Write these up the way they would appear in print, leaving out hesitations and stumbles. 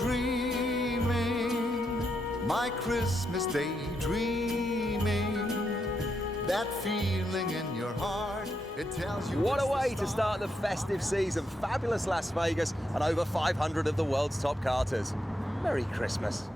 dreaming, my Christmas day dreaming. That feeling in your heart, it tells you. What a way to start the festive season. Fabulous Las Vegas and over 500 of the world's top karters. Merry Christmas.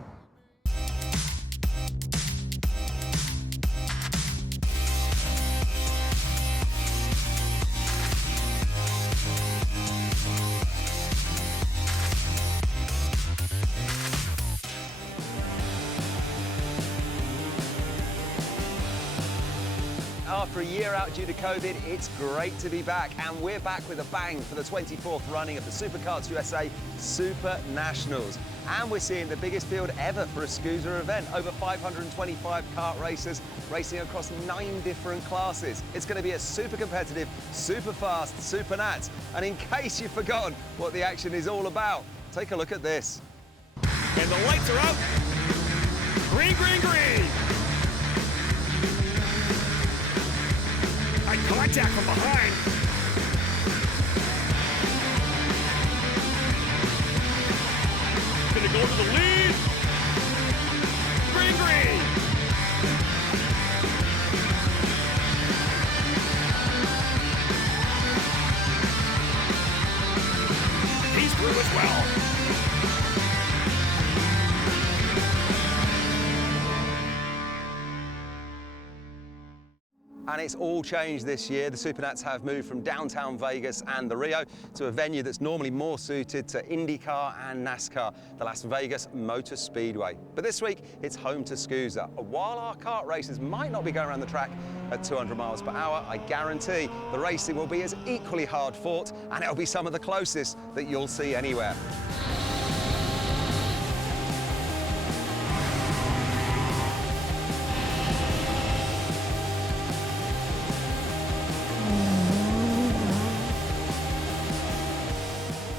After a year out due to COVID, it's great to be back, and we're back with a bang for the 24th running of the SuperKarts USA SuperNationals. And we're seeing the biggest field ever for a SKUSA event, over 525 kart racers racing across 9 different classes. It's going to be a super competitive, super fast, super nats. And in case you've forgotten what the action is all about, take a look at this. And the lights are out. Green, green, green. Contact from behind. Gonna go to the lead. Green, green. He's through as well. And it's all changed this year. The SuperNats have moved from downtown Vegas and the Rio to a venue that's normally more suited to IndyCar and NASCAR, the Las Vegas Motor Speedway. But this week, it's home to SKUSA. While our kart races might not be going around the track at 200 miles per hour, I guarantee the racing will be as equally hard fought, and it'll be some of the closest that you'll see anywhere.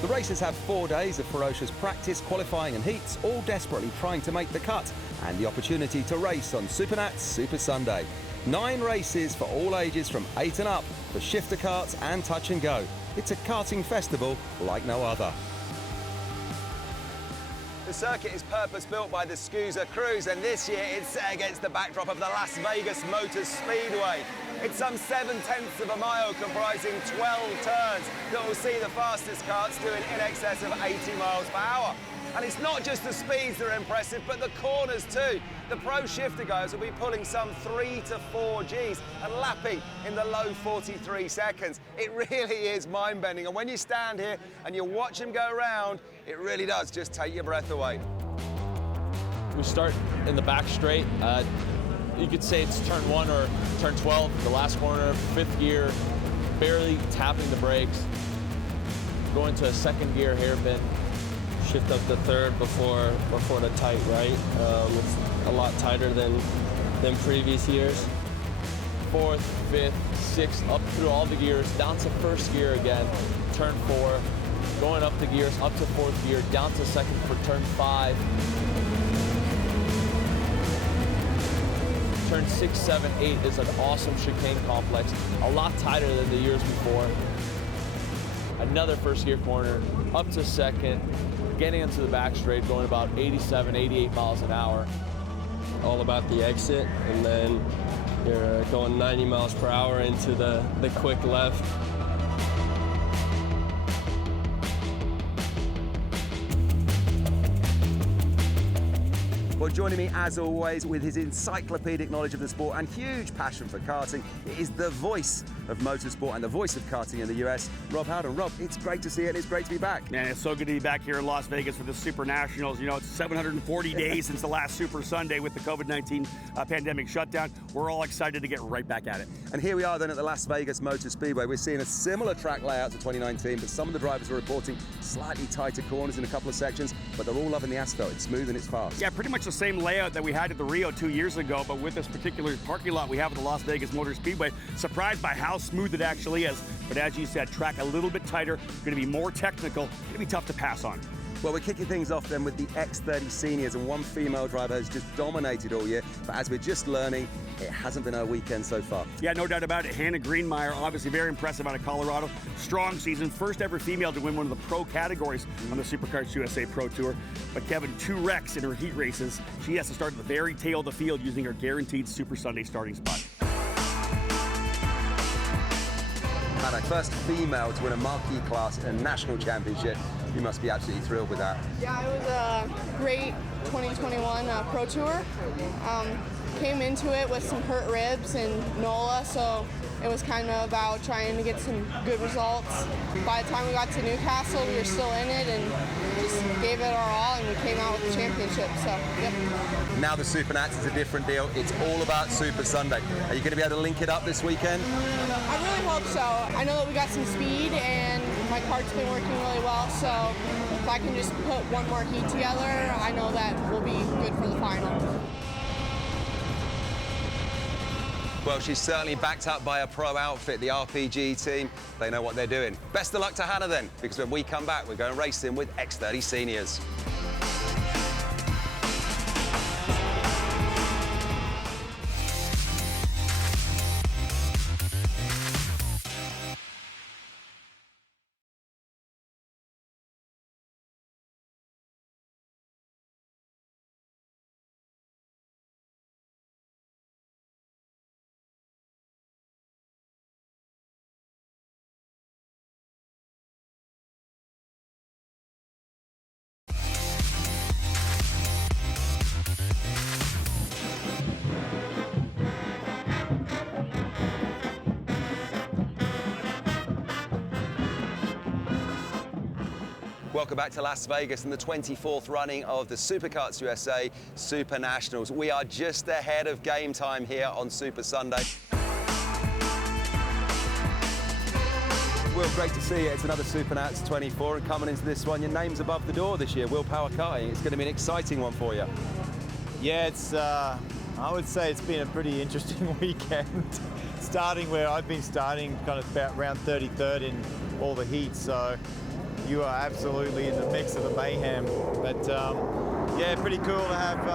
The races have 4 days of ferocious practice, qualifying and heats, all desperately trying to make the cut, and the opportunity to race on SuperNats Super Sunday. 9 races for all ages from 8 and up for shifter karts and touch and go. It's a karting festival like no other. The circuit is purpose-built by the SKUSA crews, and this year it's set against the backdrop of the Las Vegas Motor Speedway. It's some 7/10 of a mile comprising 12 turns that will see the fastest karts doing in excess of 80 miles per hour. And it's not just the speeds that are impressive, but the corners too. The pro shifter guys will be pulling some 3 to 4 Gs and lapping in the low 43 seconds. It really is mind-bending, and when you stand here and you watch them go around, it really does just take your breath away. We start in the back straight. You could say it's turn 1 or turn 12, the last corner, 5th gear, barely tapping the brakes. Going to a 2nd gear hairpin. Shift up to 3rd before the tight right. It's a lot tighter than previous years. 4th, 5th, 6th, up through all the gears, down to 1st gear again, turn 4, going up the gears, up to 4th gear, down to 2nd for turn 5. Turn 6, 7, 8 is an awesome chicane complex, a lot tighter than the years before. Another 1st gear corner, up to 2nd, getting into the back straight, going about 87, 88 miles an hour. All about the exit, and then you're going 90 miles per hour into the quick left. Well, joining me as always with his encyclopedic knowledge of the sport and huge passion for karting, it is the voice of motorsport and the voice of karting in the US, Rob Howden. Rob, it's great to see you and it's great to be back. Man, it's so good to be back here in Las Vegas for the SuperNationals. You know, it's 740 days since the last Super Sunday with the COVID-19 pandemic shutdown. We're all excited to get right back at it. And here we are then at the Las Vegas Motor Speedway. We're seeing a similar track layout to 2019, but some of the drivers are reporting slightly tighter corners in a couple of sections, but they're all loving the asphalt. It's smooth and it's fast. Yeah, pretty much the same layout that we had at the Rio 2 years ago, but with this particular parking lot we have at the Las Vegas Motor Speedway, surprised by how smooth it actually is. But as you said, track a little bit tighter, going to be more technical, going to be tough to pass on. Well, we're kicking things off then with the X30 Seniors, and one female driver has just dominated all year, but as we're just learning, it hasn't been her weekend so far. Yeah, no doubt about it. Hannah Greenmeyer, obviously very impressive out of Colorado. Strong season, first ever female to win one of the pro categories on the SuperKarts USA Pro Tour. But Kevin, 2 wrecks in her heat races. She has to start at the very tail of the field using her guaranteed Super Sunday starting spot. Hannah, first female to win a marquee class in a national championship. You must be absolutely thrilled with that. Yeah, it was a great 2021 Pro Tour. Came into it with some hurt ribs and NOLA, so it was kind of about trying to get some good results. By the time we got to Newcastle, we were still in it and just gave it our all, and we came out with the championship, so, yep. Now the SuperNats is a different deal. It's all about Super Sunday. Are you going to be able to link it up this weekend? I really hope so. I know that we got some speed, and my kart's been working really well, so if I can just put one more heat together, I know that we'll be good for the final. Well, she's certainly backed up by a pro outfit, the RPG team. They know what they're doing. Best of luck to Hannah then, because when we come back, we're going racing with X30 Seniors. Welcome back to Las Vegas and the 24th running of the SuperKarts USA SuperNationals. We are just ahead of game time here on Super Sunday. Will, great to see you. It's another SuperNats 24, and coming into this one, your name's above the door this year, Will Power Karting. It's going to be an exciting one for you. Yeah, it's. I would say it's been a pretty interesting weekend. Starting where I've been starting kind of about round 33rd in all the heats, so you are absolutely in the mix of the mayhem. But yeah, pretty cool to have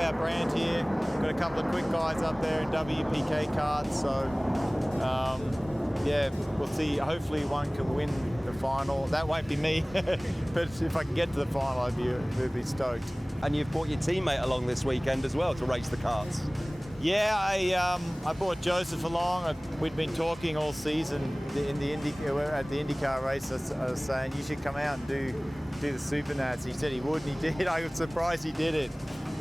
our brand here. Got a couple of quick guys up there in WPK karts, so yeah, we'll see. Hopefully one can win the final. That won't be me, but if I can get to the final, I'd be stoked. And you've brought your teammate along this weekend as well to race the karts. Yeah, I brought Joseph along. We'd been talking all season at the IndyCar race. I was saying you should come out and do the SuperNats. He said he would, and he did. I was surprised he did it.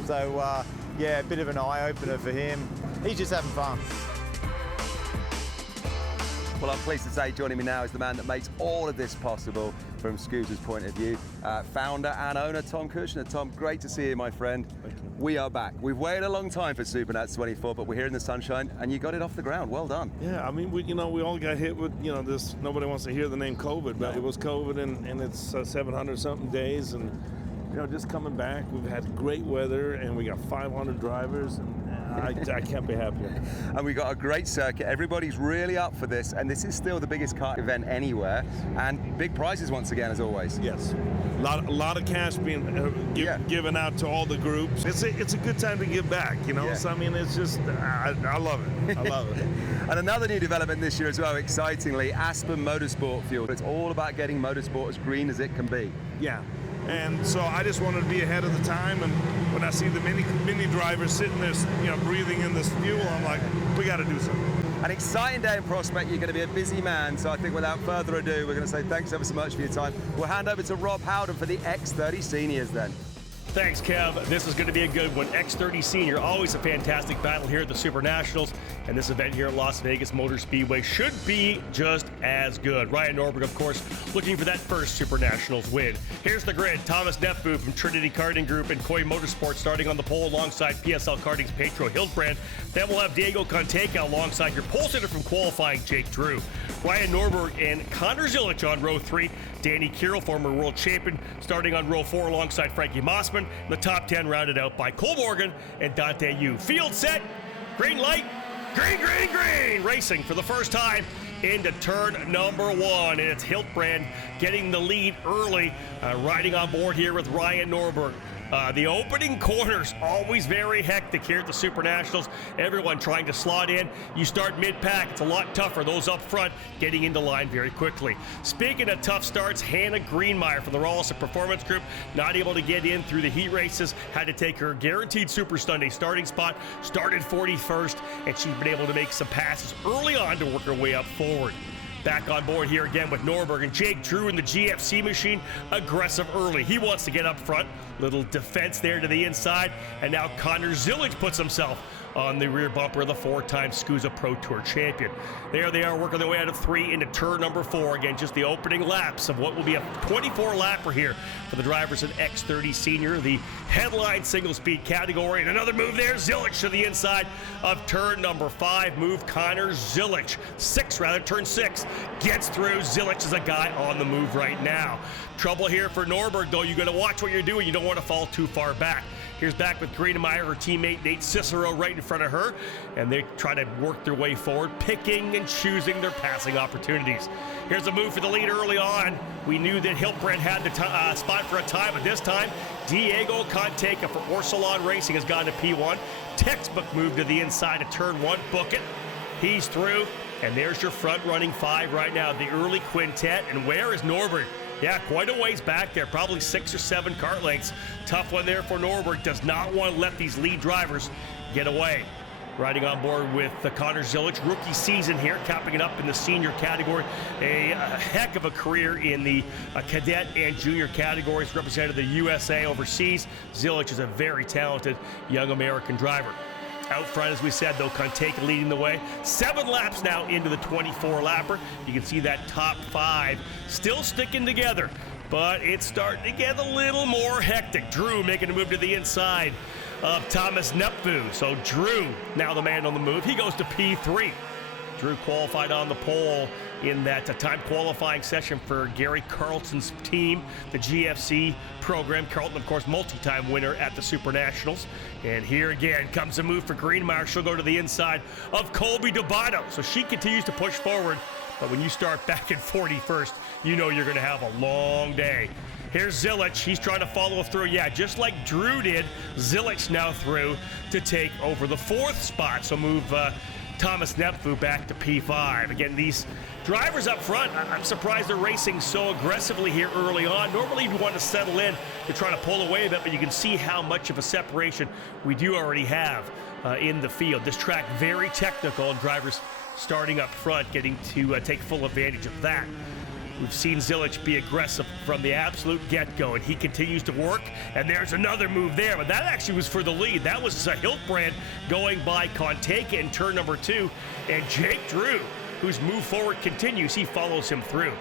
So yeah, a bit of an eye opener for him. He's just having fun. Well, I'm pleased to say joining me now is the man that makes all of this possible from SKUSA's point of view, founder and owner Tom Kushner. Tom, great to see you, my friend. Thank you. We are back. We've waited a long time for SuperNats 24, but we're here in the sunshine, and you got it off the ground. Well done. Yeah, I mean, we all got hit with, this. Nobody wants to hear the name COVID, but it was COVID, and it's 700-something days, and just coming back. We've had great weather, and we got 500 drivers, and I can't be happier. And we got a great circuit. Everybody's really up for this, and this is still the biggest kart event anywhere, and big prizes once again, as always. Yes, a lot of cash being given out to all the groups. It's a good time to give back, Yeah. So I mean, it's just I love it. I love it. And another new development this year as well, excitingly, Aspen Motorsport Fuel. It's all about getting motorsport as green as it can be. Yeah. And so I just wanted to be ahead of the time, and when I see the mini drivers sitting there, breathing in this fuel, I'm like, we got to do something. An exciting day in Prospect. You're going to be a busy man, so I think without further ado, we're going to say thanks ever so much for your time. We'll hand over to Rob Howden for the X30 Seniors then. Thanks, Kev. This is going to be a good one. X30 Senior, always a fantastic battle here at the SuperNationals, and this event here at Las Vegas Motor Speedway should be just as good. Ryan Norberg, of course, looking for that first SuperNationals win. Here's the grid. Thomas Nefbu from Trinity Karting Group and Koi Motorsports starting on the pole alongside PSL Karting's Pedro Hildbrand. Then we'll have Diego Conteca alongside your pole sitter from qualifying, Jake Drew. Ryan Norberg and Connor Zilich on row 3. Danny Kirill, former world champion, starting on row 4 alongside Frankie Mossman. The top 10 rounded out by Cole Morgan and Dante Yu. Field set, green light, green, green, green. Racing for the first time into turn number 1, and it's Hiltbrand getting the lead early, riding on board here with Ryan Norberg. The opening corners, always very hectic here at the SuperNationals. Everyone trying to slot in. You start mid-pack, it's a lot tougher. Those up front getting into line very quickly. Speaking of tough starts, Hannah Greenmeyer from the Rawlson Performance Group, not able to get in through the heat races, had to take her guaranteed Super Sunday starting spot, started 41st, and she's been able to make some passes early on to work her way up forward. Back on board here again with Norberg and Jake Drew in the GFC machine. Aggressive early. He wants to get up front. Little defense there to the inside. And now Connor Zilic puts himself on the rear bumper of the 4-time SKUSA Pro Tour champion. There they are working their way out of 3 into turn number 4. Again, just the opening laps of what will be a 24-lapper here for the drivers in X30 Senior, the headline single-speed category. And another move there, Zilic to the inside of turn number 5. Move Connor Zilic. Turn 6. Gets through. Zilic is a guy on the move right now. Trouble here for Norberg, though. You got to watch what you're doing. You don't want to fall too far back. Here's back with Greenmeyer, her teammate Nate Cicero right in front of her, and they try to work their way forward, picking and choosing their passing opportunities. Here's a move for the lead early on. We knew that Hiltbrand had the spot for a time, but this time, Diego Conteca for Orsolon Racing has gone to P1. Textbook move to the inside of turn 1, book it. He's through, and there's your front-running 5 right now, the early quintet. And where is Norberg? Yeah, quite a ways back there, probably 6 or 7 kart lengths. Tough one there for Norberg. Does not want to let these lead drivers get away. Riding on board with Connor Zilic, rookie season here, capping it up in the senior category. A heck of a career in the cadet and junior categories, represented the USA overseas. Zilic is a very talented young American driver. Out front, as we said, though, Conteca leading the way. 7 laps now into the 24-lapper. You can see that top 5 still sticking together, but it's starting to get a little more hectic. Drew making a move to the inside of Thomas Nepvu. So Drew, now the man on the move, he goes to P3. Drew qualified on the pole in that time qualifying session for Gary Carlson's team, the GFC program. Carlton, of course, multi-time winner at the SuperNationals. And here again comes a move for Greenmeyer. She'll go to the inside of Colby Dubato. So she continues to push forward. But when you start back in 41st, you know you're going to have a long day. Here's Zilic. He's trying to follow through. Yeah, just like Drew did, Zilic's now through to take over the 4th spot. So move Thomas Nepvu back to P5. Again, these drivers up front, I'm surprised they're racing so aggressively here early on. Normally you want to settle in to try to pull away a bit, but you can see how much of a separation we do already have in the field. This track very technical, and drivers starting up front getting to take full advantage of that. We've seen Zilic be aggressive from the absolute get-go, and he continues to work. And there's another move there, but that actually was for the lead. That was Hiltbrand going by Conteca in turn number 2. And Jake Drew, whose move forward continues, he follows him through.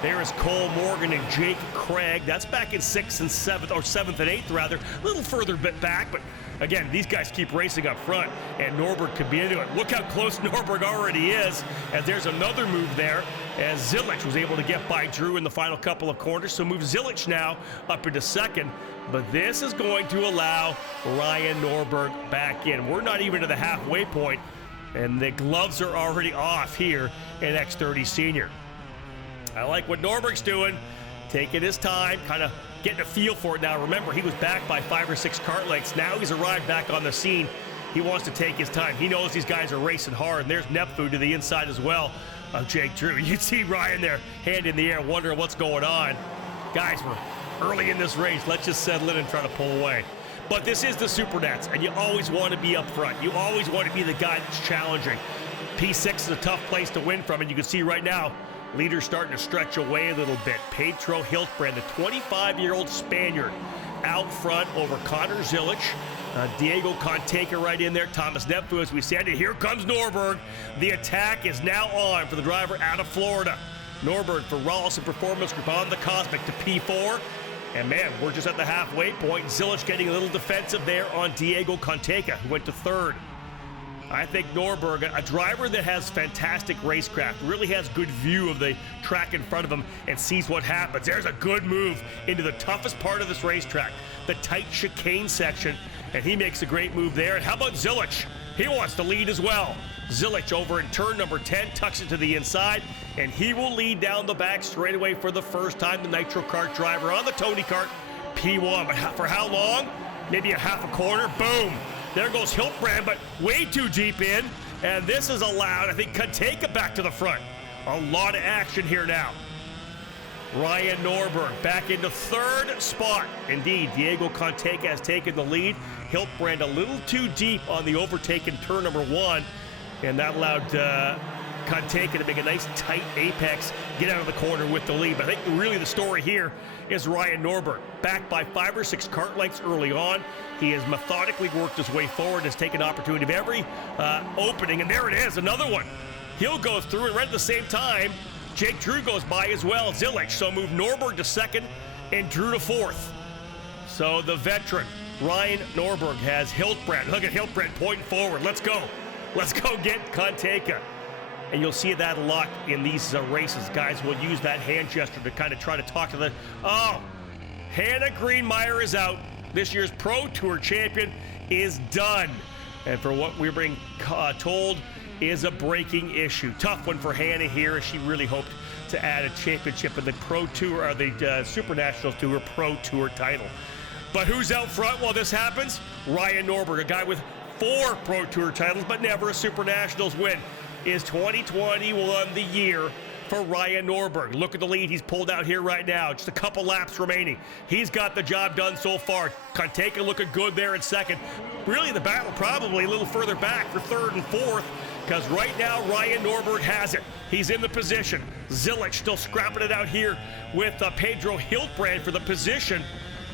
There is Cole Morgan and Jake Craig. That's back in 6th and 7th, or 7th and 8th rather. A little further bit back, but again, these guys keep racing up front, and Norberg could be into it. Look how close Norberg already is, as there's another move there, as Zilic was able to get by Drew in the final couple of corners. So move Zilic now up into 2nd, but this is going to allow Ryan Norberg back in. We're not even to the halfway point, and the gloves are already off here in X30 Senior. I like what Norberg's doing, taking his time, kind of getting a feel for it now. Remember, he was back by 5 or 6 kart lengths. Now he's arrived back on the scene. He wants to take his time. He knows these guys are racing hard, and there's Nepvu to the inside as well of Jake Drew. You see Ryan there, hand in the air, wondering what's going on. Guys, we're early in this race. Let's just settle in and try to pull away. But this is the Supernats, and you always want to be up front. You always want to be the guy that's challenging. P6 is a tough place to win from, and you can see right now, leaders starting to stretch away a little bit. Pedro Hiltbrand, the 25-year-old Spaniard, out front over Connor Zilic. Diego Conteca right in there. Thomas Nepvu, as we said. And here comes Norberg. The attack is now on for the driver out of Florida. Norberg for Rawlson Performance Group on the Cosmic to P4. And man, we're just at the halfway point. Zilic getting a little defensive there on Diego Conteca, who went to 3rd. I think Norberg, a driver that has fantastic racecraft, really has good view of the track in front of him and sees what happens. There's a good move into the toughest part of this racetrack, the tight chicane section, and he makes a great move there. And how about Zilic? He wants to lead as well. Zilich over in turn number 10, tucks it to the inside, and he will lead down the back straightaway for the first time. The Nitro Kart driver on the Tony Kart, P1. But for how long? Maybe a half a corner. Boom. There goes Hiltbrand, but way too deep in. And this is allowed, I think, Kanteka back to the front. A lot of action here now. Ryan Norberg back into third spot. Indeed, Diego Kanteka has taken the lead. Hiltbrand a little too deep on the overtake in turn number 1. And that allowed Kanteka to make a nice tight apex, get out of the corner with the lead. But I think really the story here is Ryan Norberg. Back by 5 or 6 kart lengths early on. He has methodically worked his way forward, has taken opportunity of every opening. And there it is, another one. He'll go through, and right at the same time, Jake Drew goes by as well, Zilich. So move Norberg to second and Drew to fourth. So the veteran, Ryan Norberg, has Hiltbrand. Look at Hiltbrand pointing forward. Let's go. Let's go get Kanteka. And you'll see that a lot in these races. Guys will use that hand gesture to kind of try to talk to the... Oh, Hannah Greenmeyer is out. This year's Pro Tour champion is done. And for what we're being told is a breaking issue. Tough one for Hannah here, as she really hoped to add a championship in the Pro Tour, or the SuperNationals to her Pro Tour title. But who's out front while this happens? Ryan Norberg, a guy with 4 Pro Tour titles, but never a SuperNationals win. Is 2021 the year for Ryan Norberg? Look at the lead he's pulled out here right now. Just a couple laps remaining. He's got the job done so far. Kanteka looking good there in second. Really, the battle probably a little further back for third and fourth, because right now Ryan Norberg has it. He's in the position. Zilich still scrapping it out here with Pedro Hiltbrand for the position.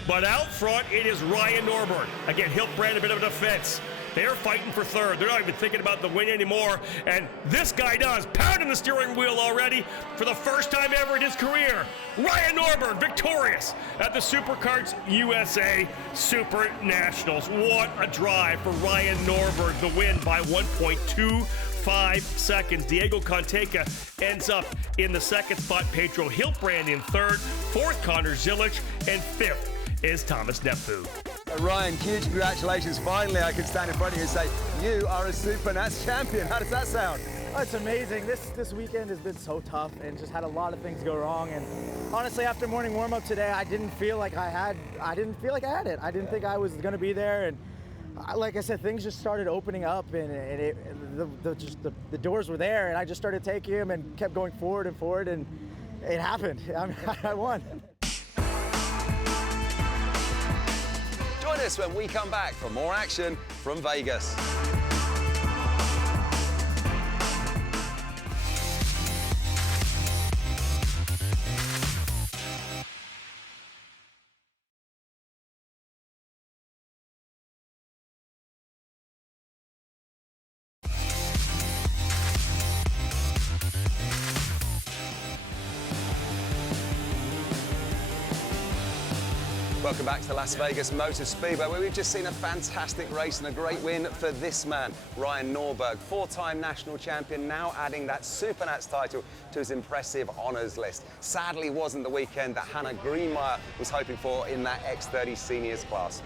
But out front, it is Ryan Norberg. Again, Hiltbrand a bit of a defense. They're fighting for third. They're not even thinking about the win anymore. And this guy does, pounding the steering wheel already for the first time ever in his career. Ryan Norberg victorious at the SuperKarts USA SuperNationals. What a drive for Ryan Norberg. The win by 1.25 seconds. Diego Kanteka ends up in the second spot. Pedro Hiltbrand in third. Fourth, Connor Zilich. And fifth is Thomas Nefu. Ryan, huge congratulations. Finally, I can stand in front of you and say, you are a SuperNats champion. How does that sound? Oh, it's amazing. This weekend has been so tough and just had a lot of things go wrong. And honestly, after morning warm-up today, I didn't feel like I had it. I didn't think I was going to be there. And like I said, things just started opening up, and the doors were there, and I just started taking them and kept going forward, and it happened. I mean, I won. Join us when we come back for more action from Vegas. Welcome back to the Las Vegas Motor Speedway, where we've just seen a fantastic race and a great win for this man, Ryan Norberg, 4-time national champion, now adding that SuperNats title to his impressive honours list. Sadly, wasn't the weekend that Hannah Greenmeyer was hoping for in that X30 Seniors class.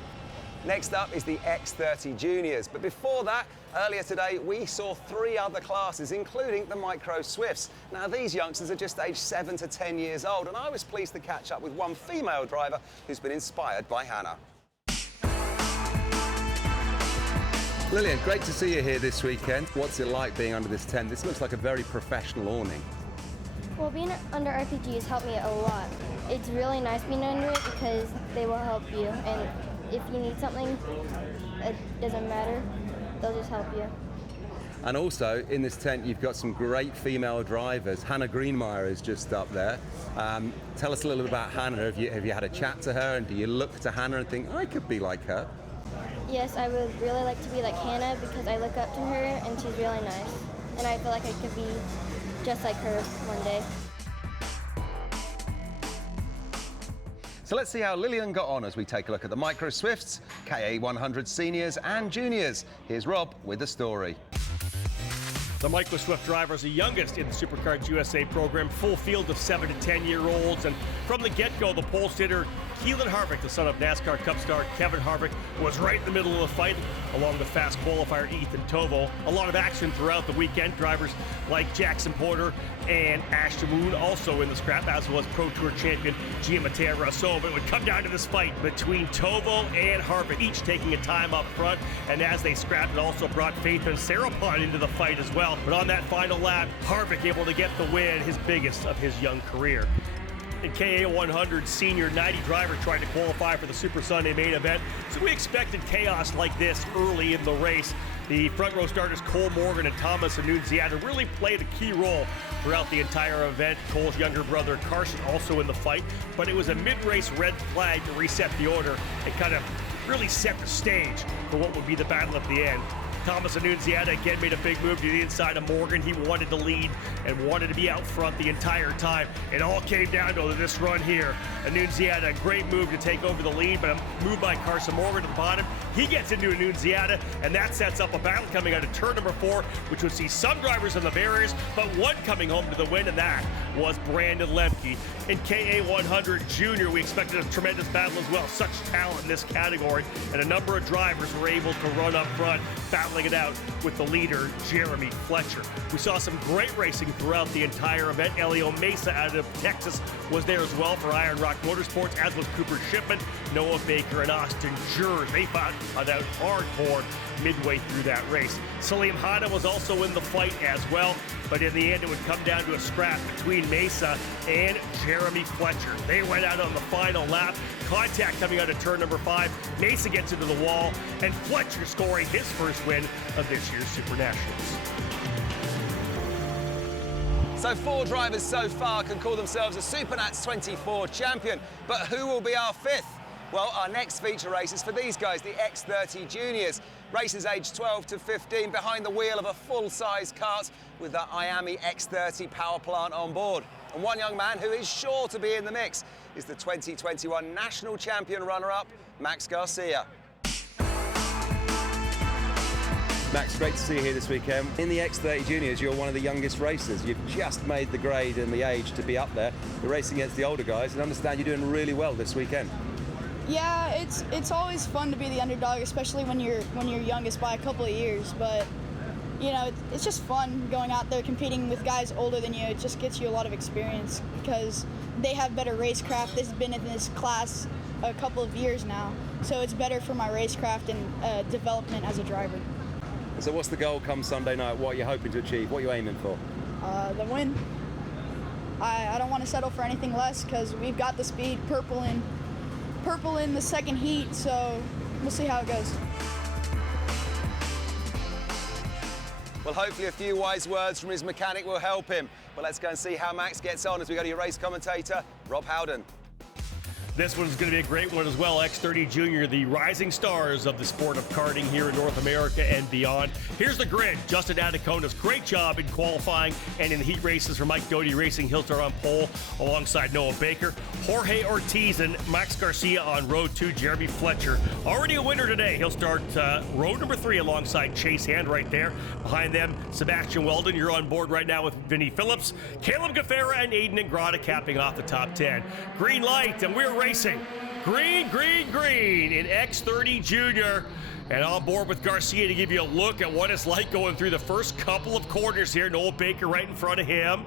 Next up is the X30 Juniors, but before that, earlier today, we saw 3 other classes, including the Micro Swifts. Now, these youngsters are just aged 7 to 10 years old, and I was pleased to catch up with one female driver who's been inspired by Hannah. Lillian, great to see you here this weekend. What's it like being under this tent? This looks like a very professional awning. Well, being under RPG has helped me a lot. It's really nice being under it because they will help you, and if you need something, it doesn't matter. They'll just help you. And also, in this tent, you've got some great female drivers. Hannah Greenmeyer is just up there. Tell us a little bit about Hannah. Have you had a chat to her, and do you look to Hannah and think, I could be like her? Yes, I would really like to be like Hannah because I look up to her, and she's really nice. And I feel like I could be just like her one day. So let's see how Lillian got on as we take a look at the Micro Swifts, KA100 Seniors and Juniors. Here's Rob with the story. The Micro Swift driver is the youngest in the SuperKarts USA program, full field of 7 to 10-year-olds. And from the get-go, the pole sitter Keelan Harvick, the son of NASCAR Cup star Kevin Harvick, was right in the middle of the fight, along with fast qualifier Ethan Tovo. A lot of action throughout the weekend. Drivers like Jackson Porter and Ashton Moon also in the scrap, as was Pro Tour champion Gianmatteo Rosso. But it would come down to this fight between Tovo and Harvick, each taking a time up front. And as they scrapped, it also brought Faith and Sarapon into the fight as well. But on that final lap, Harvick able to get the win, his biggest of his young career. And KA100 senior 90 driver tried to qualify for the Super Sunday main event, so we expected chaos like this early in the race. The front row starters Cole Morgan and Thomas Annunziata really played a key role throughout the entire event. Cole's younger brother Carson also in the fight, but it was a mid-race red flag to reset the order and kind of really set the stage for what would be the battle at the end. Thomas Annunziata again made a big move to the inside of Morgan. He wanted to lead and wanted to be out front the entire time. It all came down to this run here. Annunziata, a great move to take over the lead, but a move by Carson Morgan to the bottom. He gets into Annunziata, and that sets up a battle coming out of turn number 4, which would see some drivers in the barriers, but one coming home to the win, and that was Brandon Lemke. In KA100 Junior, we expected a tremendous battle as well. Such talent in this category, and a number of drivers were able to run up front, battling it out with the leader, Jeremy Fletcher. We saw some great racing throughout the entire event. Elio Mesa out of Texas was there as well for Iron Rock Motorsports, as was Cooper Shipman, Noah Baker, and Austin Jers. They fought out hardcore midway through that race. Salim Hada was also in the fight as well, but in the end it would come down to a scrap between Mesa and Jeremy Fletcher. They went out on the final lap. Contact coming out of turn number 5. Mesa gets into the wall, and Fletcher scoring his first win of this year's Super Nationals. So 4 drivers so far can call themselves a SuperNats 24 champion, but who will be our 5th? Well, our next feature race is for these guys, the X30 Juniors. Races aged 12 to 15 behind the wheel of a full-size kart with the Miami X30 power plant on board. And one young man who is sure to be in the mix is the 2021 national champion runner-up, Max Garcia. Max, great to see you here this weekend. In the X30 Juniors, you're one of the youngest racers. You've just made the grade and the age to be up there. You're racing against the older guys, and I understand you're doing really well this weekend. Yeah, it's always fun to be the underdog, especially when you're youngest by a couple of years. But you know, it's just fun going out there competing with guys older than you. It just gets you a lot of experience because they have better racecraft. They've been in this class a couple of years now, so it's better for my racecraft and development as a driver. So what's the goal come Sunday night? What are you hoping to achieve? What are you aiming for? The win. I don't want to settle for anything less because we've got the speed. Purple in the second heat, so we'll see how it goes. Well, hopefully a few wise words from his mechanic will help him. But let's go and see how Max gets on as we go to your race commentator, Rob Howden. This one's going to be a great one as well. X30 Junior, the rising stars of the sport of karting here in North America and beyond. Here's the grid. Justin Adacona's great job in qualifying and in the heat races for Mike Doty Racing. He'll start on pole alongside Noah Baker. Jorge Ortiz and Max Garcia on row 2. Jeremy Fletcher, already a winner today. He'll start row number 3 alongside Chase Hand right there. Behind them, Sebastian Weldon. You're on board right now with Vinnie Phillips. Caleb Gaffera and Aiden Ingrata capping off the top 10. Green light, and we're racing. Green, green, green in X30 Junior. And on board with Garcia to give you a look at what it's like going through the first couple of corners here. Noah Baker right in front of him.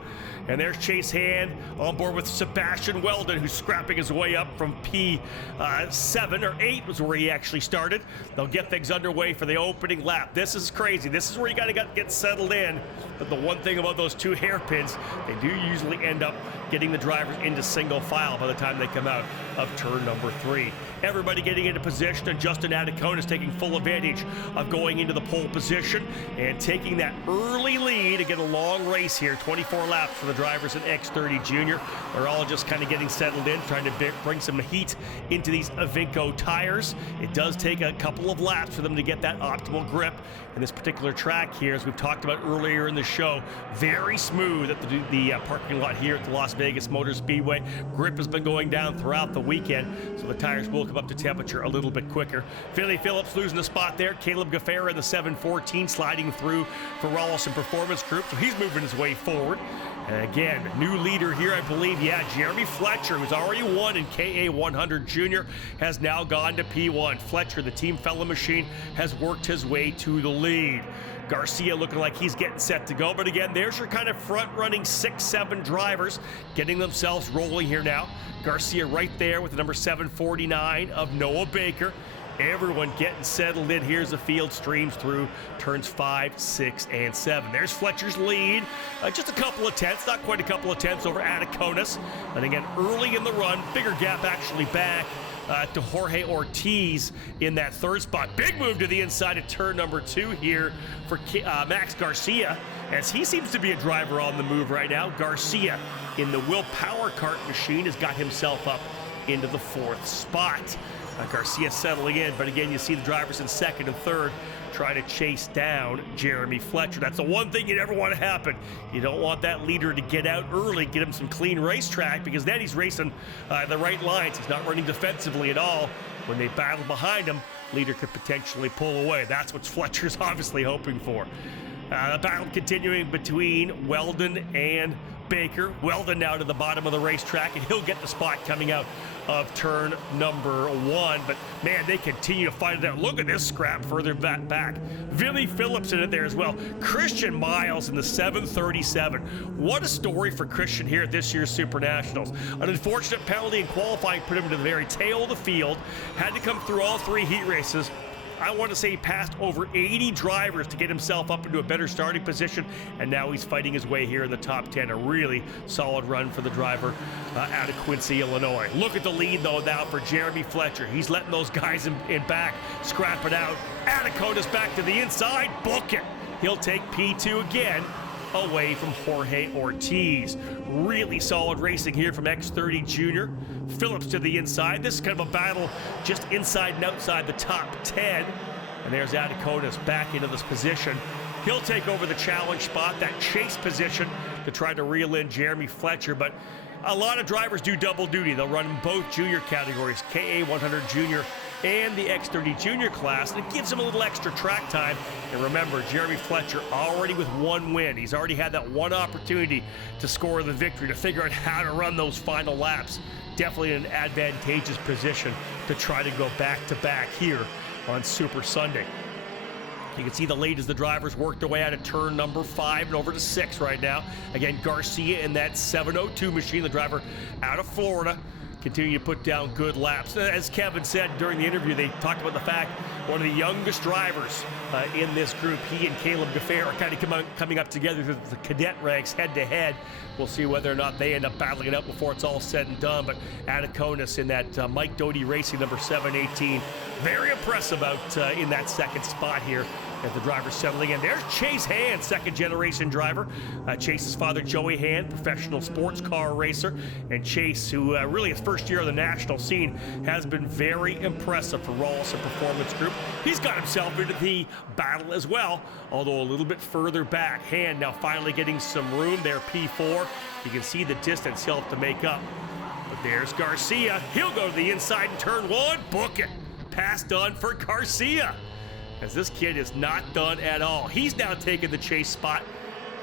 And there's Chase Hand on board with Sebastian Weldon, who's scrapping his way up from P7 or 8 was where he actually started. They'll get things underway for the opening lap. This is crazy. This is where you got to get settled in. But the one thing about those 2 hairpins, they do usually end up getting the drivers into single file by the time they come out of turn number 3. Everybody getting into position, and Justin Adacona is taking full advantage of going into the pole position and taking that early lead to get a long race here. 24 laps for the drivers in X30 Junior. They're all just kind of getting settled in, trying to bring some heat into these Avinco tires. It does take a couple of laps for them to get that optimal grip. And this particular track here, as we've talked about earlier in the show, very smooth at the parking lot here at the Las Vegas Motor Speedway. Grip has been going down throughout the weekend, so the tires will come up to temperature a little bit quicker. Vinnie Phillips losing a spot there. Caleb Gaffera in the 714 sliding through for Rawlson Performance Group, so he's moving his way forward. And again, new leader here, I believe, yeah, Jeremy Fletcher, who's already won in KA 100 Junior, has now gone to P1. Fletcher, the team fellow machine, has worked his way to the lead. Garcia looking like he's getting set to go, but again, there's your kind of front-running 6-7 drivers getting themselves rolling here now. Garcia right there with the number 749 of Noah Baker. Everyone getting settled in. Here's the field streams through turns 5, 6, and 7. There's Fletcher's lead. Just a couple of tenths, not quite a couple of tenths over Adaconis. And again, early in the run, bigger gap actually back to Jorge Ortiz in that third spot. Big move to the inside of turn number 2 here for Max Garcia, as he seems to be a driver on the move right now. Garcia in the Will Power Kart machine has got himself up into the 4th spot. Garcia settling in, but again, you see the drivers in 2nd and 3rd trying to chase down Jeremy Fletcher. That's the one thing you never want to happen. You don't want that leader to get out early, get him some clean racetrack, because then he's racing the right lines. He's not running defensively at all. When they battle behind him, leader could potentially pull away. That's what Fletcher's obviously hoping for. The battle continuing between Weldon and Baker. Weldon now to the bottom of the racetrack, and he'll get the spot coming out of turn number 1. But man, they continue to fight it out. Look at this scrap further back. Vinnie Phillips in it there as well. Christian Miles in the 737. What a story for Christian here at this year's Super Nationals. An unfortunate penalty in qualifying put him to the very tail of the field. Had to come through all 3 heat races. I want to say he passed over 80 drivers to get himself up into a better starting position, and now he's fighting his way here in the top 10. A really solid run for the driver out of Quincy, Illinois. Look at the lead, though, now for Jeremy Fletcher. He's letting those guys in back scrap it out. Adaconis back to the inside. Book it. He'll take P2 again, away from Jorge Ortiz. Really solid racing here from X30 Junior. Phillips to the inside. This is kind of a battle just inside and outside the top 10. And there's Adaconis back into this position. He'll take over the challenge spot, that chase position, to try to reel in Jeremy Fletcher. But a lot of drivers do double duty. They'll run in both junior categories, KA 100 Junior and the X30 Junior class, and it gives him a little extra track time. And remember, Jeremy Fletcher already with 1 win. He's already had that 1 opportunity to score the victory, to figure out how to run those final laps. Definitely in an advantageous position to try to go back-to-back here on Super Sunday. You can see the lead as the drivers worked their way out of turn number 5 and over to 6 right now. Again, Garcia in that 702 machine, the driver out of Florida, continue to put down good laps. As Kevin said during the interview, they talked about the fact one of the youngest drivers in this group, he and Caleb Gaffair, are kind of coming up together to the cadet ranks head-to-head. We'll see whether or not they end up battling it out before it's all said and done. But Adaconis in that Mike Doty Racing number 718, very impressive out in that 2nd spot here as the driver's settling in. There's Chase Hand, 2nd-generation driver. Chase's father, Joey Hand, professional sports car racer. And Chase, who really his first year on the national scene, has been very impressive for Rawlson Performance Group. He's got himself into the battle as well, although a little bit further back. Hand now finally getting some room there, P4. You can see the distance he'll have to make up. But there's Garcia. He'll go to the inside in turn 1. Book it. Pass done for Garcia, as this kid is not done at all. He's now taken the chase spot,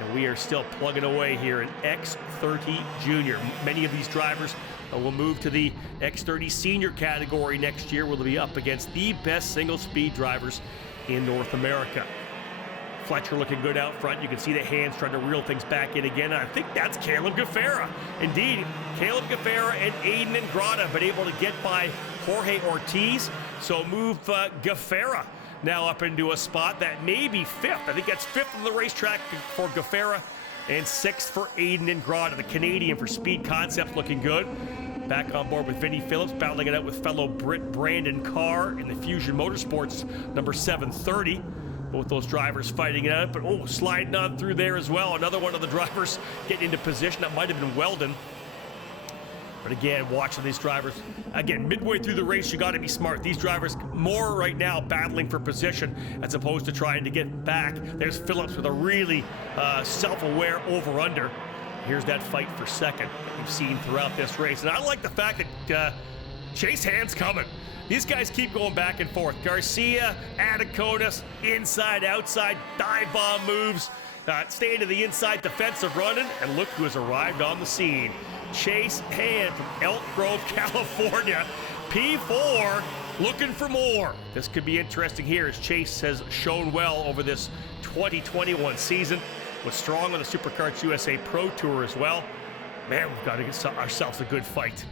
and we are still plugging away here in X30 Junior. Many of these drivers will move to the X30 Senior category next year, where they'll be up against the best single-speed drivers in North America. Fletcher looking good out front. You can see the Hands trying to reel things back in again. I think that's Caleb Gaffair. Indeed, Caleb Gaffair and Aiden Ingrata have been able to get by Jorge Ortiz, so move Gaffair now up into a spot that may be 5th. I think that's 5th on the racetrack for Gaffair and 6th for Aiden Ingrata. The Canadian for Speed Concepts looking good. Back on board with Vinnie Phillips, battling it out with fellow Brit Brandon Carr in the Fusion Motorsports number 730. Both those drivers fighting it out, but sliding on through there as well. Another one of the drivers getting into position. That might have been Weldon. But again, watching these drivers, again, midway through the race, you got to be smart. These drivers more right now battling for position as opposed to trying to get back. There's Phillips with a really self-aware over-under. Here's that fight for 2nd we've seen throughout this race. And I like the fact that Chase Hand's coming. These guys keep going back and forth. Garcia, Adaconis, inside, outside, dive bomb moves. staying to the inside defensive running, and look who has arrived on the scene. Chase Hand from Elk Grove, California. P4 looking for more. This could be interesting here as Chase has shown well over this 2021 season. Was strong on the SuperKarts USA Pro Tour as well. Man, we've got to get ourselves a good fight.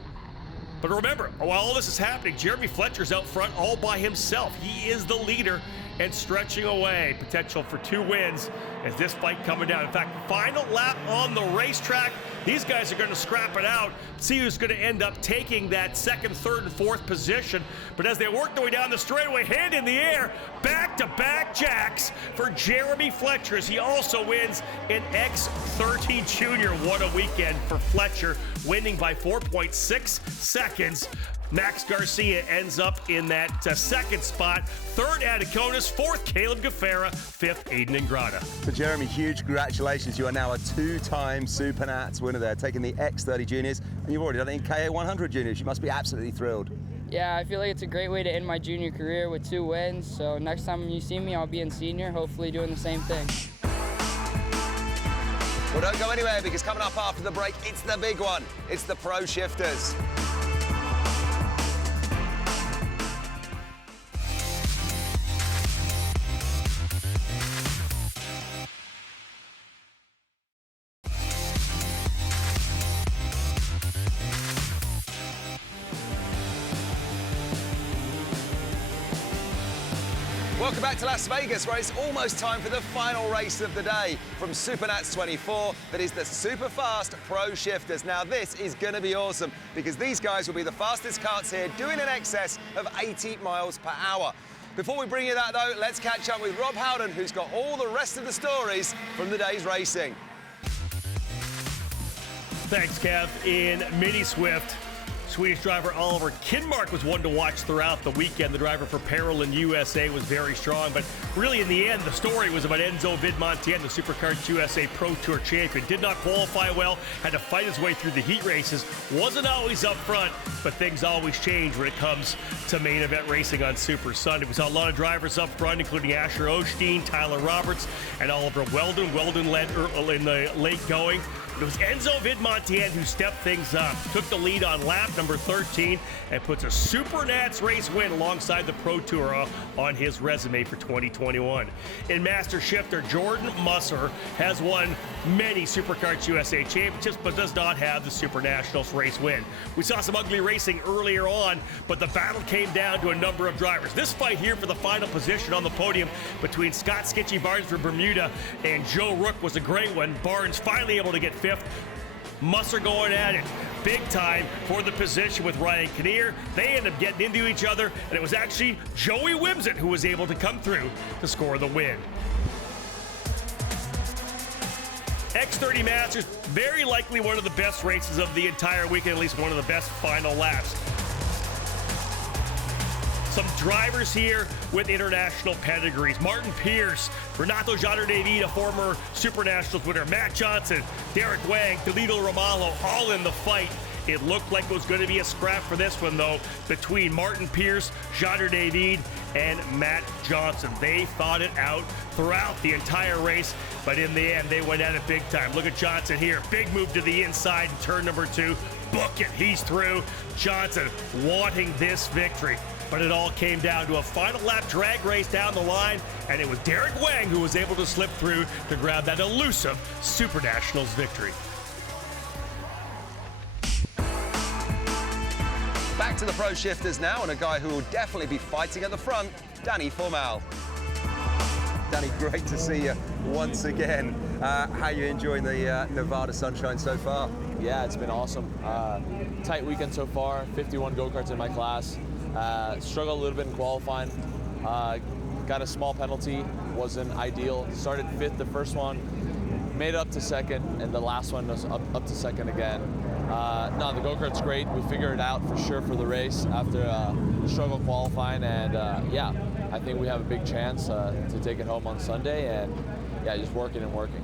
But remember, while all this is happening, Jeremy Fletcher's out front all by himself. He is the leader and stretching away. Potential for 2 wins as this fight coming down. In fact, final lap on the racetrack. These guys are going to scrap it out, see who's going to end up taking that 2nd, 3rd, and 4th position. But as they work their way down the straightaway, hand in the air, back-to-back jacks for Jeremy Fletcher as he also wins in X30 Junior. What a weekend for Fletcher, winning by 4.6 seconds. Max Garcia ends up in that 2nd spot. 3rd, Adaconis. 4th, Caleb Gaffera. 5th, Aiden Ingrata. So Jeremy, huge congratulations. You are now a 2-time SuperNats winner there, taking the X30 Juniors, and you've already done it in KA100 Juniors. You must be absolutely thrilled. Yeah, I feel like it's a great way to end my junior career with 2 wins. So next time you see me, I'll be in senior, hopefully doing the same thing. Well, don't go anywhere because coming up after the break, it's the big one. It's the Pro Shifters. Welcome back to Las Vegas, where it's almost time for the final race of the day from SuperNats 24. That is the Super Fast Pro Shifters. Now this is going to be awesome because these guys will be the fastest karts here, doing in excess of 80 miles per hour. Before we bring you that though, let's catch up with Rob Howden, who's got all the rest of the stories from the day's racing. Thanks, Kev. In Mini Swift, Swedish driver Oliver Kinmark was one to watch throughout the weekend. The driver for Parolin USA was very strong, but really in the end, the story was about Enzo Vidmontien, the SuperKarts USA Pro Tour champion. Did not qualify well, had to fight his way through the heat races, wasn't always up front, but things always change when it comes to main event racing on Super Sunday. We saw a lot of drivers up front, including Asher Osteen, Tyler Roberts, and Oliver Weldon. Weldon led in the late going. It was Enzo Vidmontien who stepped things up, took the lead on lap number 13, and puts a SuperNats race win alongside the Pro Tour on his resume for 2021. In Master Shifter, Jordan Musser has won many SuperKarts USA championships, but does not have the SuperNationals race win. We saw some ugly racing earlier on, but the battle came down to a number of drivers. This fight here for the final position on the podium between Scott Skitchy Barnes from Bermuda and Joe Rook was a great one. Barnes finally able to get 5th. Musser going at it big time for the position with Ryan Kinnear. They end up getting into each other, and it was actually Joey Wimsett who was able to come through to score the win. X30 Masters, very likely one of the best races of the entire weekend, at least one of the best final laps. Some drivers here with international pedigrees. Martin Pierce, Renato Jader-David, a former SuperNationals winner, Matt Johnson, Derek Wang, Toledo Ramalho, all in the fight. It looked like it was going to be a scrap for this one, though, between Martin Pierce, Jader-David, and Matt Johnson. They fought it out throughout the entire race, but in the end, they went at it big time. Look at Johnson here. Big move to the inside in turn number 2. Book it. He's through. Johnson wanting this victory. But it all came down to a final lap drag race down the line, and it was Derek Wang who was able to slip through to grab that elusive SuperNationals victory. Back to the Pro Shifters now, and a guy who will definitely be fighting at the front, Danny Formal. Danny, great to see you once again. How are you enjoying the Nevada sunshine so far? Yeah, it's been awesome. Tight weekend so far, 51 go-karts in my class. Struggled a little bit in qualifying. Got a small penalty, wasn't ideal. Started 5th the first one, made it up to 2nd, and the last one was up to 2nd again. No, the go-kart's great. We figured it out for sure for the race after the struggle qualifying, and yeah, I think we have a big chance to take it home on Sunday, and yeah, just working and working.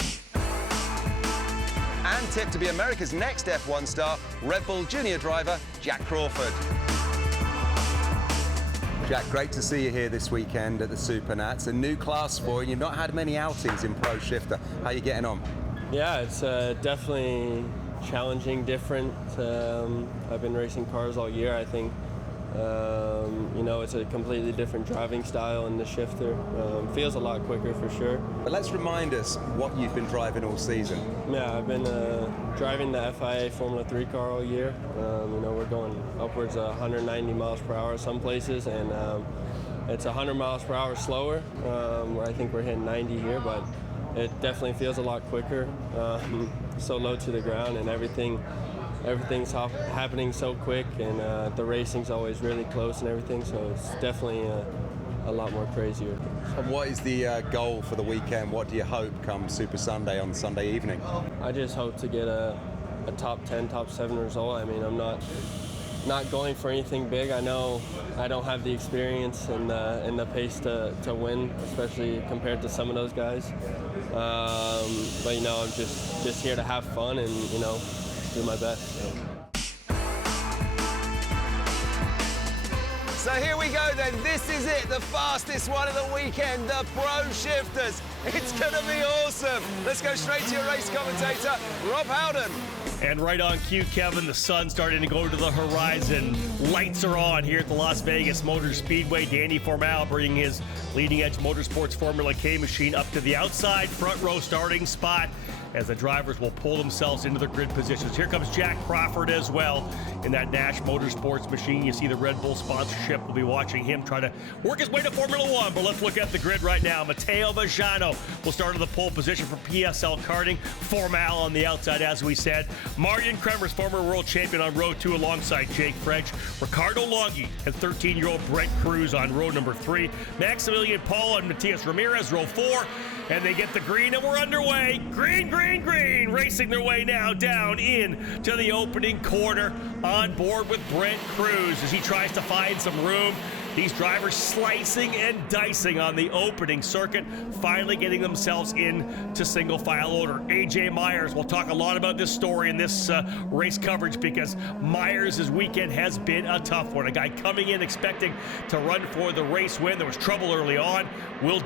And tipped to be America's next F1 star, Red Bull Junior driver Jack Crawford. Jack, great to see you here this weekend at the Supernats. A new class for you. You've not had many outings in Pro Shifter. How are you getting on? Yeah, it's definitely challenging, different. I've been racing cars all year. I think you know, it's a completely different driving style in the shifter. Feels a lot quicker for sure. But let's remind us what you've been driving all season. Yeah, I've been driving the FIA Formula 3 car all year. You know, we're going upwards of 190 miles per hour some places, and it's 100 miles per hour slower. Where I think we're hitting 90 here, but it definitely feels a lot quicker. So low to the ground, and everything's happening so quick, and the racing's always really close and everything, so it's definitely a lot more crazier. And what is the goal for the weekend? What do you hope come Super Sunday on Sunday evening? I just hope to get a top 10, top 7 result. I mean, I'm not going for anything big. I know I don't have the experience and the pace to win, especially compared to some of those guys. But you know, I'm just here to have fun and, you know, do my best. So here we go then. This is it, the fastest one of the weekend, the Pro Shifters. It's going to be awesome. Let's go straight to your race commentator, Rob Howden. And right on cue, Kevin, the sun starting to go to the horizon. Lights are on here at the Las Vegas Motor Speedway. Danny Formal bringing his leading-edge motorsports Formula K machine up to the outside front row starting spot as the drivers will pull themselves into their grid positions. Here comes Jack Crawford as well in that Nash Motorsports machine. You see the Red Bull sponsorship. We'll be watching him try to work his way to Formula One, but let's look at the grid right now. Matteo Vajano will start in the pole position for PSL Karting. Formal on the outside, as we said. Martin Kremers, former world champion on row 2 alongside Jake French. Ricardo Longhi and 13-year-old Brent Cruz on row number 3. Maximilian Paul and Matias Ramirez, row 4. And they get the green, and we're underway. Green, green, green, racing their way now down in to the opening corner. On board with Brent Cruz as he tries to find some room. These drivers slicing and dicing on the opening circuit, finally getting themselves into single file order. AJ Myers, we'll talk a lot about this story in this race coverage because Myers' weekend has been a tough one. A guy coming in expecting to run for the race win. There was trouble early on. We'll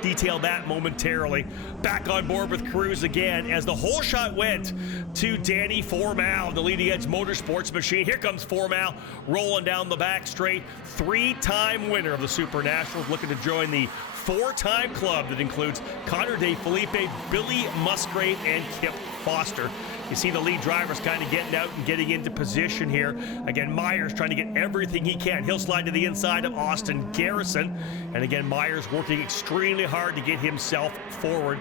detail that momentarily. Back on board with Cruz again as the whole shot went to Danny Formal, the leading edge motorsports machine. Here comes Formal rolling down the back straight. 3-time winner of the Super Nationals, looking to join the 4-time club that includes Connor De Felipe, Billy Musgrave, and Kip Foster. You see the lead drivers kind of getting out and getting into position here. Again, Myers trying to get everything he can. He'll slide to the inside of Austin Garrison. And again, Myers working extremely hard to get himself forward.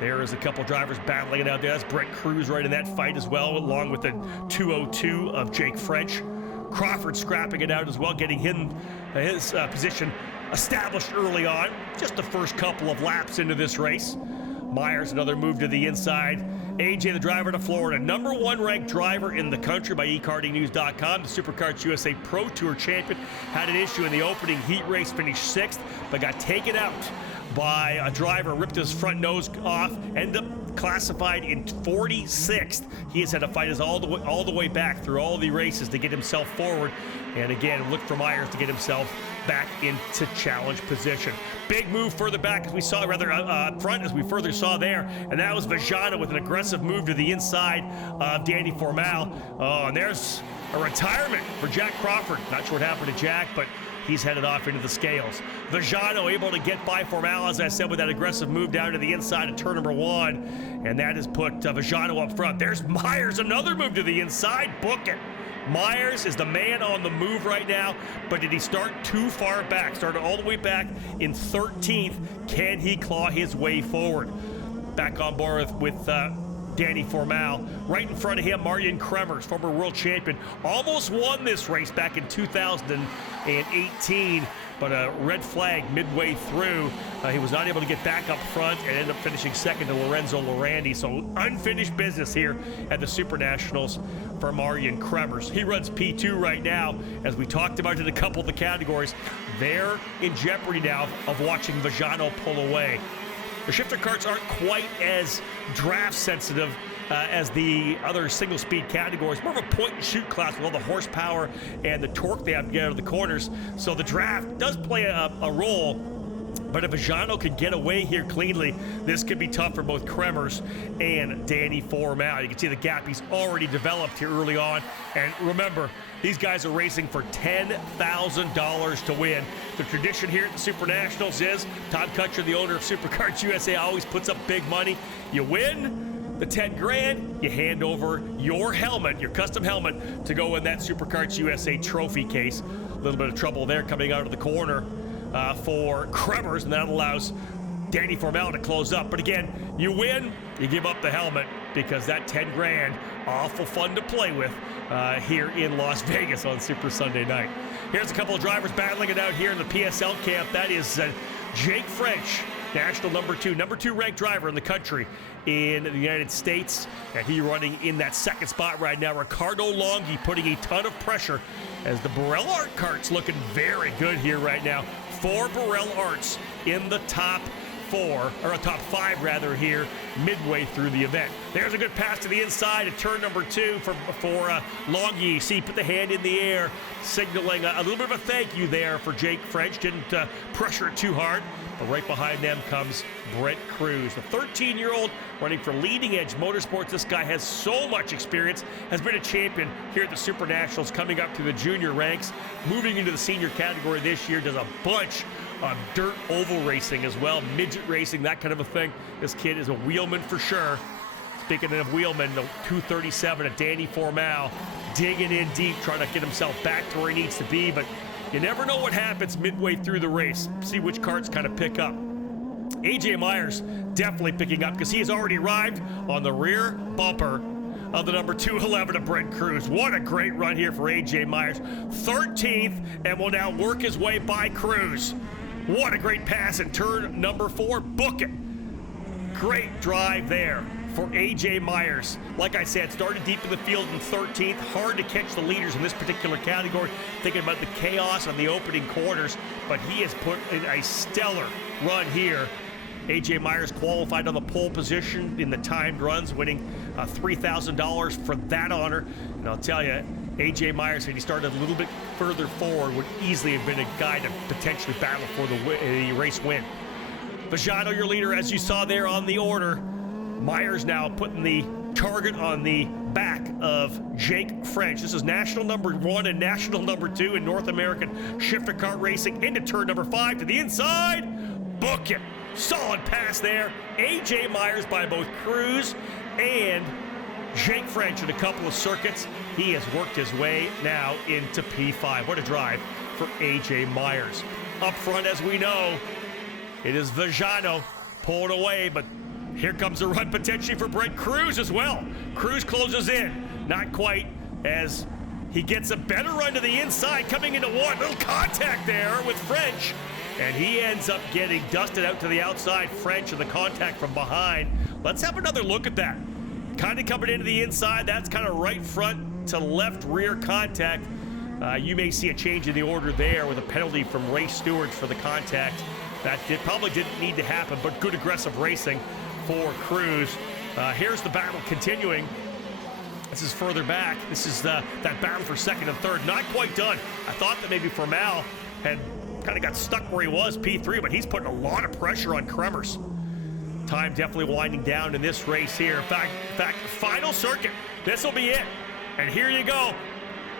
There is a couple drivers battling it out there. That's Brent Cruz right in that fight as well, along with the 202 of Jake French. Crawford scrapping it out as well, getting his position established early on. Just the first couple of laps into this race. Myers, another move to the inside. AJ, the driver to Florida, #1 ranked driver in the country by eKartingNews.com. The SuperKarts USA Pro Tour champion had an issue in the opening heat race, finished 6th, but got taken out by a driver, ripped his front nose off, ended up classified in 46th. He has had to fight us all the way back through all the races to get himself forward. And again, look for Myers to get himself back into challenge position. Big move further back as we saw, up front as we further saw there. And that was Vajana with an aggressive move to the inside of Danny Formal. Oh, and there's a retirement for Jack Crawford. Not sure what happened to Jack, but he's headed off into the scales. Vajano able to get by Formal, as I said, with that aggressive move down to the inside of turn number 1. And that has put Vajano up front. There's Myers, another move to the inside. Book it. Myers is the man on the move right now, but did he start too far back? Started all the way back in 13th. Can he claw his way forward? Back on board with Danny Formal. Right in front of him, Martin Kremers, former world champion. Almost won this race back in 2018, but a red flag midway through. He was not able to get back up front and ended up finishing 2nd to Lorenzo Lorandi. So unfinished business here at the Super Nationals for Martin Kremers. He runs P2 right now. As we talked about in a couple of the categories, they're in jeopardy now of watching Vajano pull away. The shifter karts aren't quite as draft sensitive as the other single speed categories. More of a point and shoot class with all the horsepower and the torque they have to get out of the corners. So the draft does play a role. But if Vajano can get away here cleanly, this could be tough for both Kremers and Danny Formal. You can see the gap he's already developed here early on. And remember, these guys are racing for $10,000 to win. The tradition here at the Super Nationals is Todd Kutcher, the owner of SuperKarts USA, always puts up big money. You win the 10 grand, you hand over your helmet, your custom helmet, to go in that SuperKarts USA trophy case. A little bit of trouble there coming out of the corner for Kremers, and that allows Danny Formal to close up. But again, you win, you give up the helmet, because that 10 grand, awful fun to play with here in Las Vegas on Super Sunday night. Here's a couple of drivers battling it out here in the PSL camp. That is Jake French, national number two ranked driver in the country in the United States, and he running in that second spot right now. Ricardo Longhi putting a ton of pressure as the Burrell Art kart's looking very good here right now. 4 Burrell Arts in the top 4, or top 5 rather, here midway through the event. There's a good pass to the inside at turn number 2 for Longhi. See, put the hand in the air, signaling a little bit of a thank you there for Jake French. Didn't pressure it too hard. But right behind them comes Brent Cruz, the 13-year-old running for Leading Edge Motorsports. This guy has so much experience, has been a champion here at the Super Nationals, coming up to the junior ranks, moving into the senior category this year, does a bunch of dirt oval racing as well, midget racing, that kind of a thing. This kid is a wheelman for sure. Speaking of wheelman, the 237 at Danny Formal, digging in deep, trying to get himself back to where he needs to be, but you never know what happens midway through the race. See which karts kind of pick up. AJ Myers definitely picking up, because he has already arrived on the rear bumper of the number 211 of Brent Cruz. What a great run here for AJ Myers. 13th, and will now work his way by Cruz. What a great pass in turn number 4. Book it. Great drive there for AJ Myers. Like I said, started deep in the field in 13th. Hard to catch the leaders in this particular category. Thinking about the chaos on the opening corners, but he has put in a stellar run here. AJ Myers qualified on the pole position in the timed runs, winning $3,000 for that honor. And I'll tell you, AJ Myers, had he started a little bit further forward, would easily have been a guy to potentially battle for the race win. Vajano, your leader, as you saw there on the order. Myers now putting the target on the back of Jake French. This is national number 1 and national number 2 in North American shifter kart racing. Into turn number 5 to the inside. Book it. Solid pass there. AJ Myers by both Cruz and Jake French in a couple of circuits. He has worked his way now into P5. What a drive for AJ Myers. Up front, as we know, it is Vajano pulling away, but here comes a run potentially for Brent Cruz as well. Cruz closes in, not quite, as he gets a better run to the inside, coming into 1. Little contact there with French, and he ends up getting dusted out to the outside. French and the contact from behind. Let's have another look at that. Kind of coming into the inside. That's kind of right front to left rear contact. You may see a change in the order there with a penalty from Ray Stewart for the contact. That probably didn't need to happen, but good aggressive racing for Cruz. Here's the battle continuing. This is further back. This is that battle for second and third. Not quite done. I thought that maybe Formal had kind of got stuck where he was, P3, but he's putting a lot of pressure on Kremers. Time definitely winding down in this race here. In fact, final circuit. This will be it. And here you go.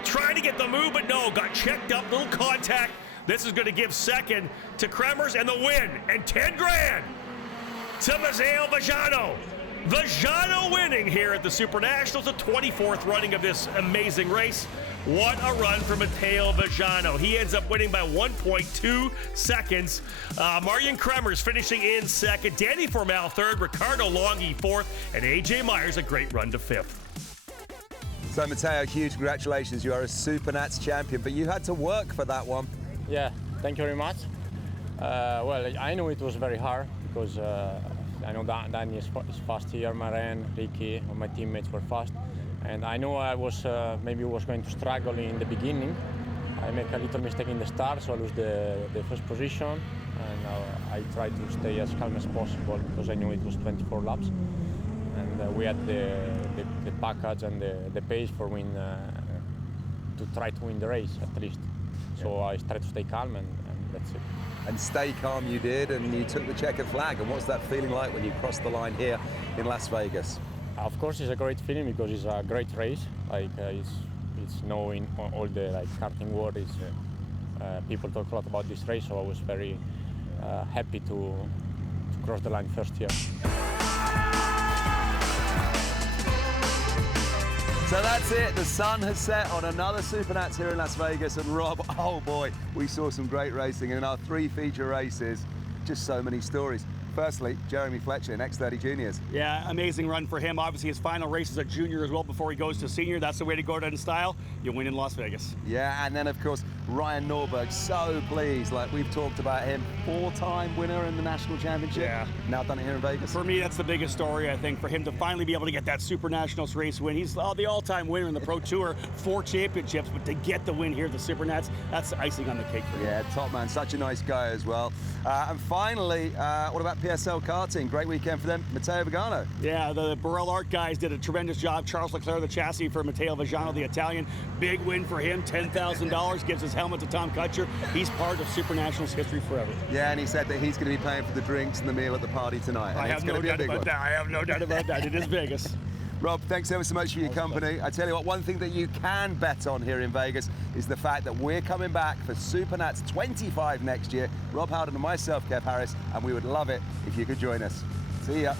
Trying to get the move, but no, got checked up, little contact. This is going to give second to Kremers and the win, and 10 grand to Mateo Vajano. Vajano winning here at the Super Nationals, the 24th running of this amazing race. What a run for Mateo Vajano. He ends up winning by 1.2 seconds. Marian Kremers finishing in second. Danny Formal third. Ricardo Longhi fourth. And AJ Myers a great run to fifth. So Mateo, huge congratulations. You are a Super Nats champion, but you had to work for that one. Yeah, thank you very much. Well, I know it was very hard because I know Danny is fast here, Maren, Ricky, my teammates were fast. And I know I was maybe was going to struggle in the beginning. I make a little mistake in the start, so I lose the first position. And I tried to stay as calm as possible because I knew it was 24 laps. and we had the package and the pace for win to try to win the race at least. So I tried to stay calm, and that's it. And stay calm you did, and you took the checkered flag. And what's that feeling like when you crossed the line here in Las Vegas? Of course, it's a great feeling because it's a great race. Like it's known all the karting world. People talk a lot about this race, so I was very happy to cross the line first here. So that's it. The sun has set on another Supernats here in Las Vegas. And Rob, oh boy, we saw some great racing in our 3 feature races. Just so many stories. Firstly, Jeremy Fletcher in X30 Juniors. Yeah, amazing run for him. Obviously, his final race is a junior as well before he goes to senior. That's the way to go in style. You win in Las Vegas. Yeah, and then, of course, Ryan Norberg, so pleased. Like we've talked about him, 4-time winner in the National Championship. Yeah. Now done it here in Vegas. For me, that's the biggest story, I think, for him to finally be able to get that SuperNationals race win. He's the all-time winner in the Pro Tour, 4 championships, but to get the win here at the SuperNats, that's icing on the cake for him. Yeah, top man, such a nice guy as well. And finally, what about PSL karting? Great weekend for them, Matteo Vigano. Yeah, the Burrell Art guys did a tremendous job. Charles Leclerc, the chassis for Matteo Vigano, the Italian. Big win for him, $10,000, gives his helmet to Tom Kutcher. He's part of SuperNationals history forever. Yeah, and he said that he's going to be paying for the drinks and the meal at the party tonight. I have no doubt about that. I have no doubt about that. It is Vegas. Rob, thanks ever so much for your company. I tell you what, one thing that you can bet on here in Vegas is the fact that we're coming back for SuperNats 25 next year. Rob Howden and myself, Kev Harris, and we would love it if you could join us. See ya.